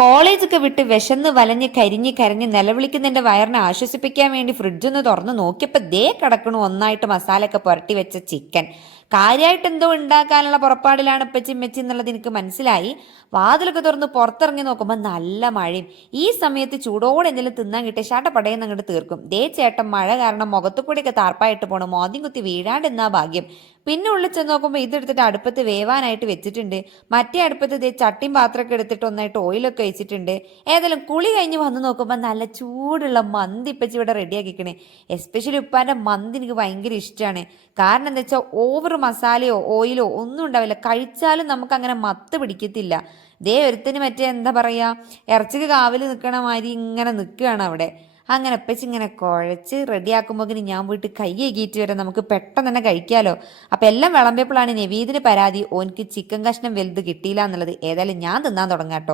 കോളേജൊക്കെ വിട്ട് വിശന്ന് വലഞ്ഞ് കരിഞ്ഞ് കരഞ്ഞ് നിലവിളിക്കുന്നതിന്റെ വയറിനെ ആശ്വസിപ്പിക്കാൻ വേണ്ടി ഫ്രിഡ്ജൊന്ന് തുറന്ന് നോക്കിയപ്പോൾ ദേ കിടക്കണു ഒന്നായിട്ട് മസാലയൊക്കെ പുരട്ടി വെച്ച ചിക്കൻ. കാര്യമായിട്ട് എന്തോ ഉണ്ടാക്കാനുള്ള പുറപ്പാടിലാണ് ഇപ്പച്ചി മെച്ചി എന്നുള്ളത് എനിക്ക് മനസ്സിലായി. വാതിലൊക്കെ തുറന്ന് പുറത്തിറങ്ങി നോക്കുമ്പോൾ നല്ല മഴയും. ഈ സമയത്ത് ചൂടോടെ എന്തെങ്കിലും തിന്നാൻ കിട്ടിയ ഷാട്ടപ്പടയെന്ന് അങ്ങോട്ട് തീർക്കും. ദേ ചേട്ടൻ മഴ കാരണം മുഖത്തു കൂടിയൊക്കെ താർപ്പായിട്ട് പോകണം, മോദ്യം കുത്തി വീഴാണ്ട് എന്നാ ഭാഗ്യം. പിന്നെ ഉള്ളിൽ ചെന്ന് നോക്കുമ്പോൾ ഇതെടുത്തിട്ട് അടുപ്പത്ത് വേവാനായിട്ട് വെച്ചിട്ടുണ്ട്. മറ്റേ അടുപ്പത്ത് ദേ ചട്ടിയും പാത്രമൊക്കെ എടുത്തിട്ട് ഒന്നായിട്ട് ഓയിലൊക്കെ വെച്ചിട്ടുണ്ട്. ഏതായാലും കുളി കഴിഞ്ഞ് വന്ന് നോക്കുമ്പോൾ നല്ല ചൂടുള്ള മന്തി ഇപ്പച്ചി ഇവിടെ റെഡിയാക്കിക്കണേ. എസ്പെഷ്യലി ഉപ്പാൻ്റെ മന്തി എനിക്ക് ഭയങ്കര ഇഷ്ടമാണ്. കാരണം എന്താ വെച്ചാൽ ഓവർ മസാലയോ ഓയിലോ ഒന്നും ഉണ്ടാവില്ല, കഴിച്ചാലും നമുക്ക് അങ്ങനെ മത്ത് പിടിക്കത്തില്ല. ദേ ഒരുത്തിന് മറ്റേ എന്താ പറയുക, ഇറച്ചിക്ക് കാവൽ നിൽക്കണ മാതിരി ഇങ്ങനെ നിൽക്കുകയാണ് അവിടെ. അങ്ങനെ ഉപ്പച്ചി ഇങ്ങനെ കുഴച്ച് റെഡിയാക്കുമ്പോൾ ഞാൻ വീട്ടിൽ കൈ കഴുകിയിട്ട് വരാം, നമുക്ക് പെട്ടെന്ന് തന്നെ കഴിക്കാമല്ലോ. അപ്പം എല്ലാം വിളമ്പിയപ്പോഴാണ് നവീദിന് പരാതി, ഓനിക്ക് ചിക്കൻ കഷ്ണം വലുത് കിട്ടിയില്ല എന്നുള്ളത്. ഏതായാലും ഞാൻ തിന്നാൻ തുടങ്ങാട്ടോ.